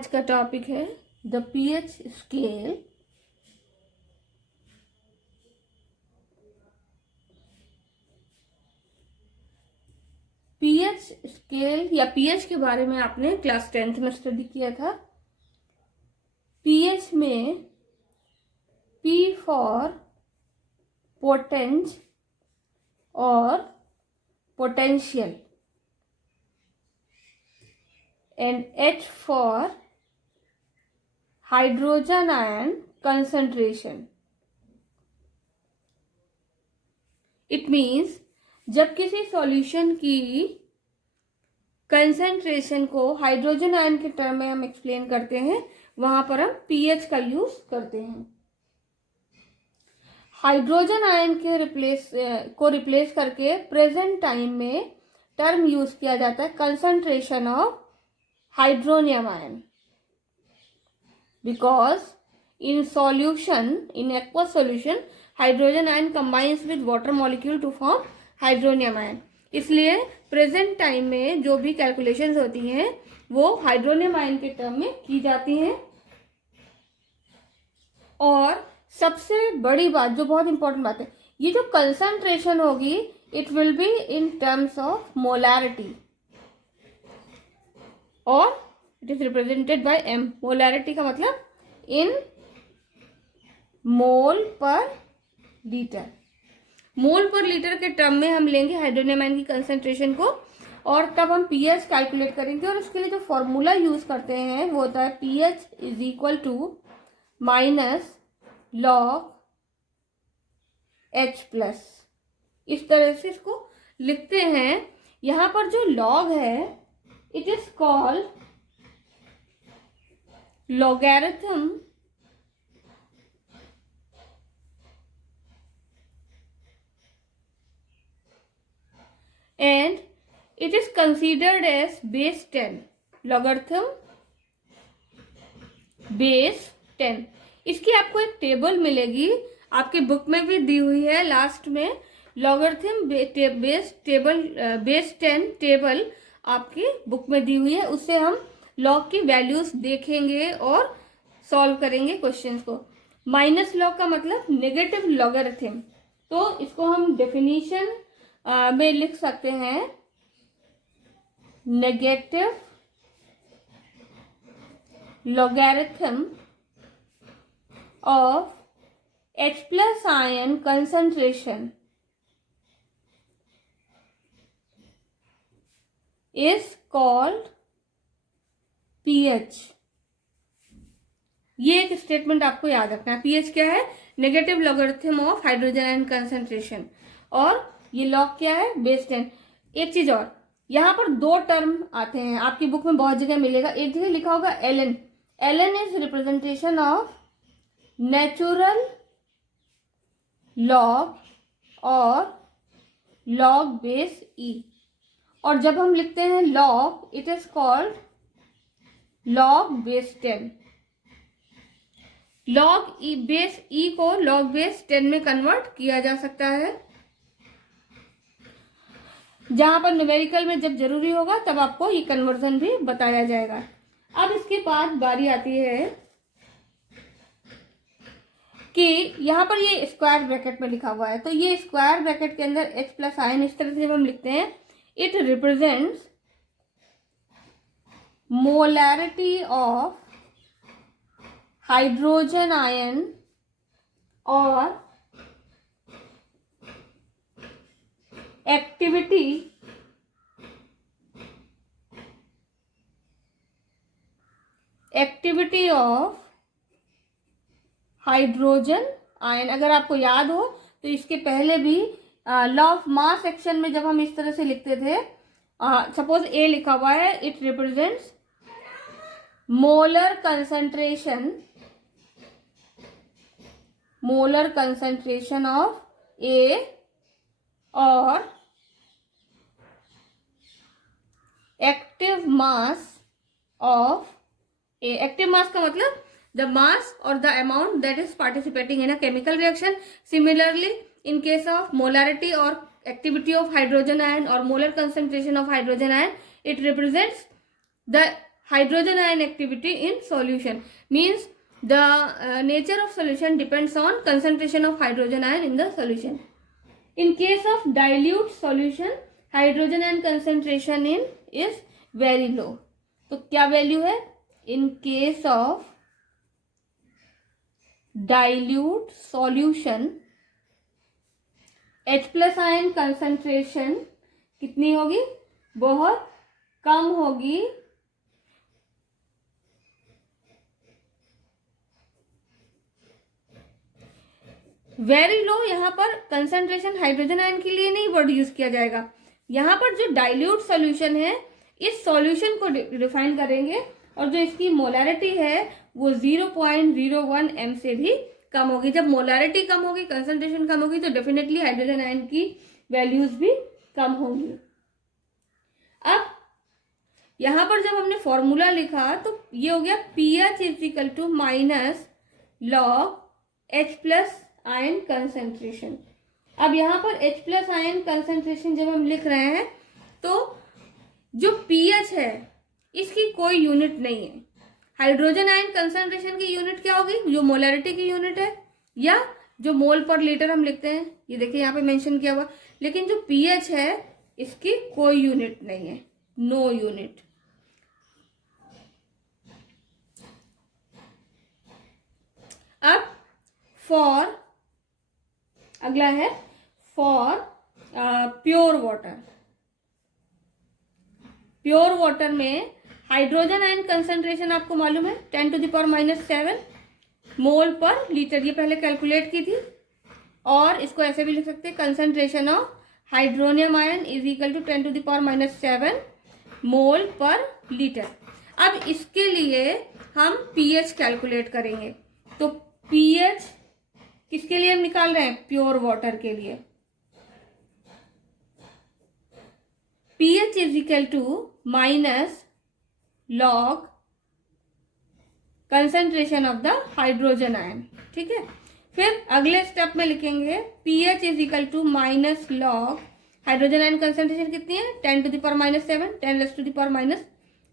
आज का टॉपिक है the pH scale. PH scale या पीएच के बारे में आपने क्लास 10th में स्टडी किया था। पीएच में पी फॉर पोटेंज और potential and H for hydrogen ion concentration. It means जब किसी सॉल्यूशन की कंसंट्रेशन को हाइड्रोजन आयन के टर्म में हम एक्सप्लेन करते हैं, वहां पर हम पीएच का यूज करते हैं। हाइड्रोजन आयन के रिप्लेस करके प्रेजेंट टाइम में टर्म यूज किया जाता है concentration of hydronium ion, because in aqueous solution hydrogen ion combines with water molecule to form hydronium ion। इसलिए प्रेजेंट टाइम में जो भी कैलकुलेशंस होती हैं वो हाइड्रोनियम आयन के टर्म में की जाती हैं। और सबसे बड़ी बात जो बहुत इंपॉर्टेंट बात है, ये जो कंसंट्रेशन होगी it will be in terms of molarity और it is represented by M. Molarity का मतलब इन मोल पर लीटर। मोल पर लीटर के टर्म में हम लेंगे हाइड्रोनियम आयन की कंसंट्रेशन को और तब हम पीएच कैलकुलेट करेंगे। और उसके लिए जो फॉर्मूला यूज करते हैं वो होता है pH is equal to minus log H plus. इस तरह से इसको लिखते हैं। यहां पर जो लॉग है it is called logarithm and it is considered as base 10। logarithm base 10। इसकी आपको एक टेबल मिलेगी, आपके बुक में भी दी हुई है लास्ट में। logarithm base 10 टेबल आपकी बुक में दी हुई है। उससे हम लॉग की वैल्यूज देखेंगे और सॉल्व करेंगे क्वेश्चंस को। माइनस लॉग का मतलब नेगेटिव लॉगरिथम, तो इसको हम डेफिनेशन में लिख सकते हैं negative logarithm of H plus ion concentration is called pH। ये एक स्टेटमेंट आपको याद रखना है। pH क्या है? Negative logarithm of hydrogen ion concentration. और ये लॉग क्या है? बेस 10। एक चीज और, यहां पर दो टर्म आते हैं, आपकी बुक में बहुत जगह मिलेगा। एक जगह लिखा होगा ln। ln is representation of natural log और लॉग बेस ई। और जब हम लिखते हैं log it is called log base 10। Log E base E को लॉग बेस 10 में कन्वर्ट किया जा सकता है। जहां पर न्यूमेरिकल में जब जरूरी होगा तब आपको ये कन्वर्जन भी बताया जाएगा। अब इसके बाद बारी आती है कि यहां पर ये स्क्वायर ब्रैकेट में लिखा हुआ है, तो ये स्क्वायर ब्रैकेट के अंदर H प्लस आयन इस तरह से जब हम लिखते हैं it represents molarity of hydrogen ion or activity of hydrogen ion. अगर आपको याद हो तो इसके पहले भी लॉ ऑफ मास सेक्शन में जब हम इस तरह से लिखते थे, सपोज ए लिखा हुआ है, it represents molar concentration of A और active mass of A. Active mass का मतलब द मास और the amount that is participating in a chemical reaction. Similarly in case of molarity or activity of hydrogen ion or molar concentration of hydrogen ion, it represents the hydrogen ion activity in solution. Means the nature of solution depends on concentration of hydrogen ion in the solution. In case of dilute solution, hydrogen ion concentration in is very low. तो क्या value है? In case of dilute solution, H plus ion concentration कितनी होगी? बहुत कम होगी. Very low यहाँ पर concentration hydrogen ion के लिए नहीं वर्ड यूज किया जाएगा. यहाँ पर जो डाइल्यूट सॉल्यूशन है, इस सॉल्यूशन को डिफाइन करेंगे और जो इसकी मोलैरिटी है वो 0.01 m से भी कम होगी. जब मोलैरिटी कम होगी, कंसंट्रेशन कम होगी, तो डेफिनेटली हाइड्रोजन आयन की वैल्यूज भी कम होंगी. अब यहाँ पर जब हमने फॉर्मूला लिखा तो ये हो गया pH is equal to minus log H plus ion concentration. अब यहाँ पर H प्लस आयन कंसंट्रेशन जब हम लिख रहे हैं तो जो pH है इसकी कोई यूनिट नहीं है. हाइड्रोजन आयन कंसंट्रेशन की यूनिट क्या होगी? जो मोलैरिटी की यूनिट है या जो मोल पर लीटर हम लिखते हैं, ये देखिए यहाँ पे मेंशन किया हुआ. लेकिन जो pH है इसकी कोई यूनिट नहीं है, नो यूनिट. अब फॉर अगला है for pure water. Pure water में हाइड्रोजन आयन कंसंट्रेशन आपको मालूम है 10⁻⁻7 मोल पर लीटर. ये पहले कैलकुलेट की थी और इसको ऐसे भी लिख सकते हैं, concentration of hydronium ion is equal to 10⁻⁷ mole per litre. अब इसके लिए हम pH कैलकुलेट करेंगे. तो pH किसके लिए हम निकाल रहे हैं? प्योर वाटर के लिए. pH is equal to minus log concentration of the hydrogen ion. ठीक है. फिर अगले स्टेप में लिखेंगे pH is equal to minus log hydrogen ion concentration कितनी है?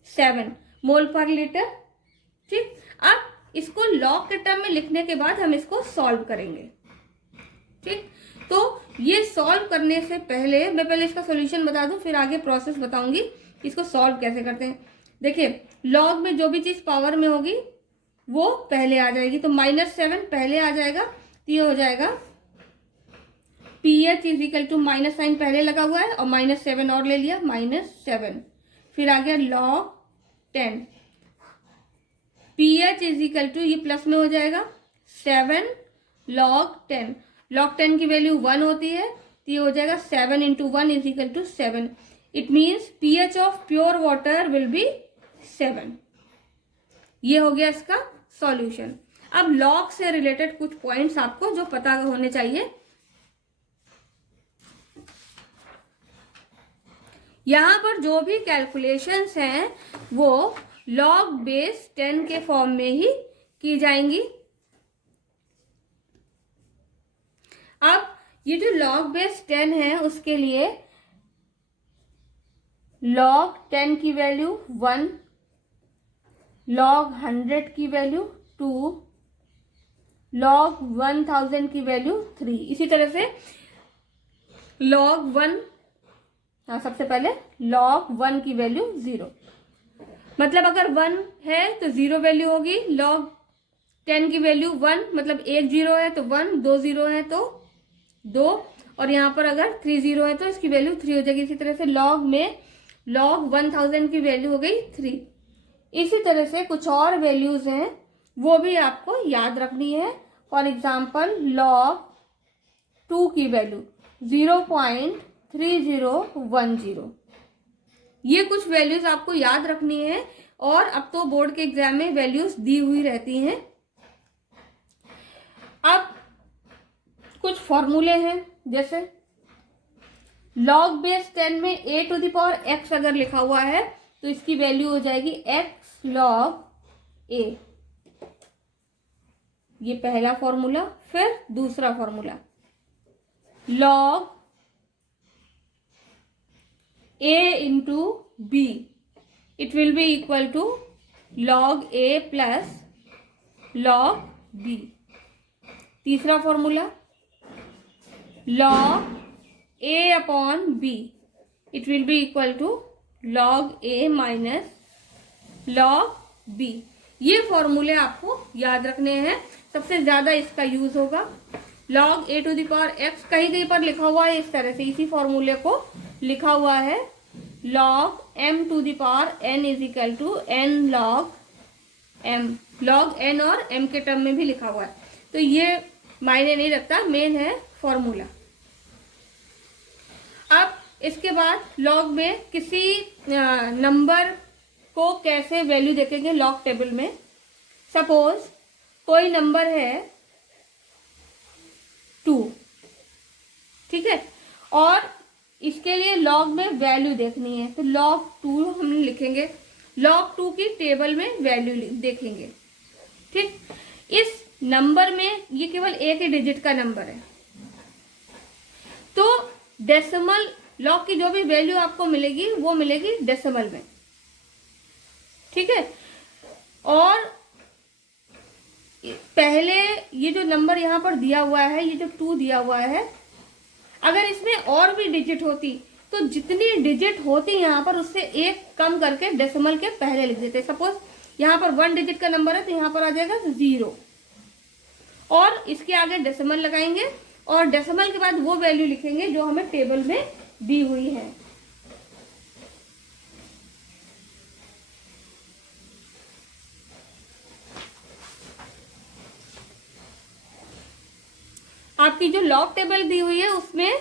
10⁻⁷ मोल पर लीटर. ठीक. अब इसको लॉग के टर्म में लिखने के बाद हम इसको सॉल्व करेंगे. ठीक. तो ये सॉल्व करने से पहले मैं पहले इसका सॉल्यूशन बता दूं, फिर आगे प्रोसेस बताऊंगी इसको सॉल्व कैसे करते हैं. देखिए लॉग में जो भी चीज पावर में होगी वो पहले आ जाएगी. तो -7 पहले आ जाएगा. तो ये हो जाएगा pH is equal to minus sign पहले लगा हुआ है और -7 और ले लिया, -7. फिर आ गया log 10. pH is equal to, ये प्लस में हो जाएगा 7 log 10. log 10 की वैल्यू 1 होती है, तो ये हो जाएगा 7 × 1 is equal to 7. It means pH of pure water will be 7. ये हो गया इसका सॉल्यूशन. अब लॉग से रिलेटेड कुछ पॉइंट्स आपको जो पता होने चाहिए. यहां पर जो भी कैलकुलेशंस हैं वो log बेस 10 के फॉर्म में ही की जाएंगी. अब ये जो log बेस 10 है उसके लिए log 10 की वैल्यू 1, log 100 की वैल्यू 2, log 1000 की वैल्यू 3. इसी तरह से log 1, सबसे पहले log 1 की वैल्यू 0. मतलब अगर 1 है तो 0 वैल्यू होगी. log 10 की वैल्यू 1, मतलब एक 0 है तो 1, 2 0 है तो 2, और यहाँ पर अगर 3 0 है तो इसकी वैल्यू 3 हो जाएगी. इसी तरह से log में log 1000 की वैल्यू हो गई 3. इसी तरह से कुछ और वैल्यूज हैं वो भी आपको याद रखनी है. फॉर एग्जाम्पल log 2 की वैल्यू 0.3010. ये कुछ वैल्यूज आपको याद रखनी है और अब तो बोर्ड के एग्जाम में वैल्यूज दी हुई रहती हैं. अब कुछ फॉर्मूले हैं, जैसे log बेस 10 में a⁴x अगर लिखा हुआ है तो इसकी वैल्यू हो जाएगी x log a. ये पहला फॉर्मूला. फिर दूसरा formula log a into b, it will be equal to log A plus log B। तीसरा formula log A upon B, it will be equal to log A minus log B। ये फॉर्मूले आपको याद रखने हैं, सबसे ज्यादा इसका यूज होगा। log A to the power x कहीं कहीं पर लिखा हुआ है इस तरह से, इसी फॉर्मूले को लिखा हुआ है log m to the power n is equal to n log m। log n और m के टर्म में भी लिखा हुआ है, तो ये मायने नहीं रखता, मेन है फॉर्मूला। अब इसके बाद log में किसी नंबर को कैसे वैल्यू देखेंगे log टेबल में। सपोज कोई नंबर है 2, ठीक है, और इसके लिए log में वैल्यू देखनी है, तो log 2 हम लिखेंगे, log 2 की टेबल में वैल्यू देखेंगे। ठीक, इस नंबर में ये केवल एक ही डिजिट का नंबर है, तो डेसिमल log की जो भी वैल्यू आपको मिलेगी वो मिलेगी डेसिमल में। ठीक है, और पहले ये जो नंबर यहाँ पर दिया हुआ है, ये जो 2 दिया हुआ है, अगर इसमें और भी डिजिट होती तो जितनी डिजिट होती यहाँ पर उससे एक कम करके डेसिमल के पहले लिख देते। सपोज यहाँ पर 1 डिजिट का नंबर है तो यहाँ पर आ जाएगा 0, और इसके आगे डेसिमल लगाएंगे और डेसिमल के बाद वो वैल्यू लिखेंगे जो हमें टेबल में दी हुई है। आपकी जो log टेबल दी हुई है उसमें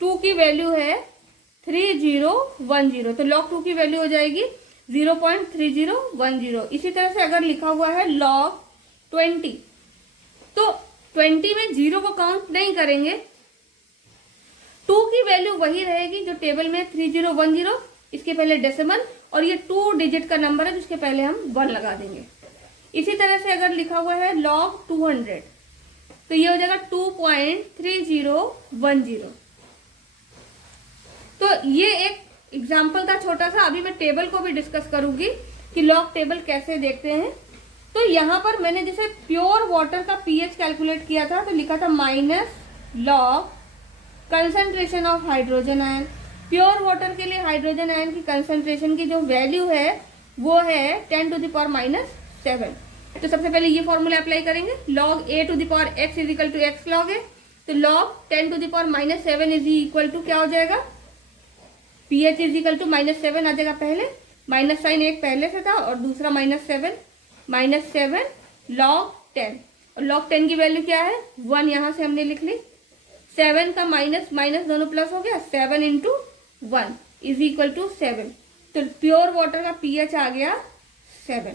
2 की वैल्यू है 3010, तो log 2 की वैल्यू हो जाएगी 0.3010। इसी तरह से अगर लिखा हुआ है log 20, तो 20 में 0 को काउंट नहीं करेंगे, 2 की वैल्यू वही रहेगी जो टेबल में 3010, इसके पहले डेसिमल, और ये 2 डिजिट का नंबर है जिसके पहले हम 1 लगा देंगे। इसी तरह से अगर लिखा हुआ है log 200, तो ये हो जाएगा 2.3010। तो ये एक एग्जाम्पल था छोटा सा, अभी मैं टेबल को भी डिस्कस करूंगी कि log टेबल कैसे देखते हैं। तो यहाँ पर मैंने जैसे प्योर वाटर का pH कैलकुलेट किया था, तो लिखा था -log concentration of hydrogen ion. Pure water के लिए हाइड्रोजन आयन की कंसंट्रेशन की जो वैल्यू है वो है 10 टू द पावर -7। तो सबसे पहले ये फॉर्मूला अप्लाई करेंगे, log A to the power x is equal to x log A, तो log 10 to the power -7 is equal to क्या हो जाएगा, pH इज इक्वल टू -7 आ जाएगा। पहले माइनस साइन एक पहले से था और दूसरा -7 log 10, और log 10 की वैल्यू क्या है 1, यहां से हमने लिख ली। 7 का माइनस माइनस दोनों प्लस हो गया, 7 इंटू 1 इज इक्वल टू 7, तो प्योर वाटर का pH आ गया 7।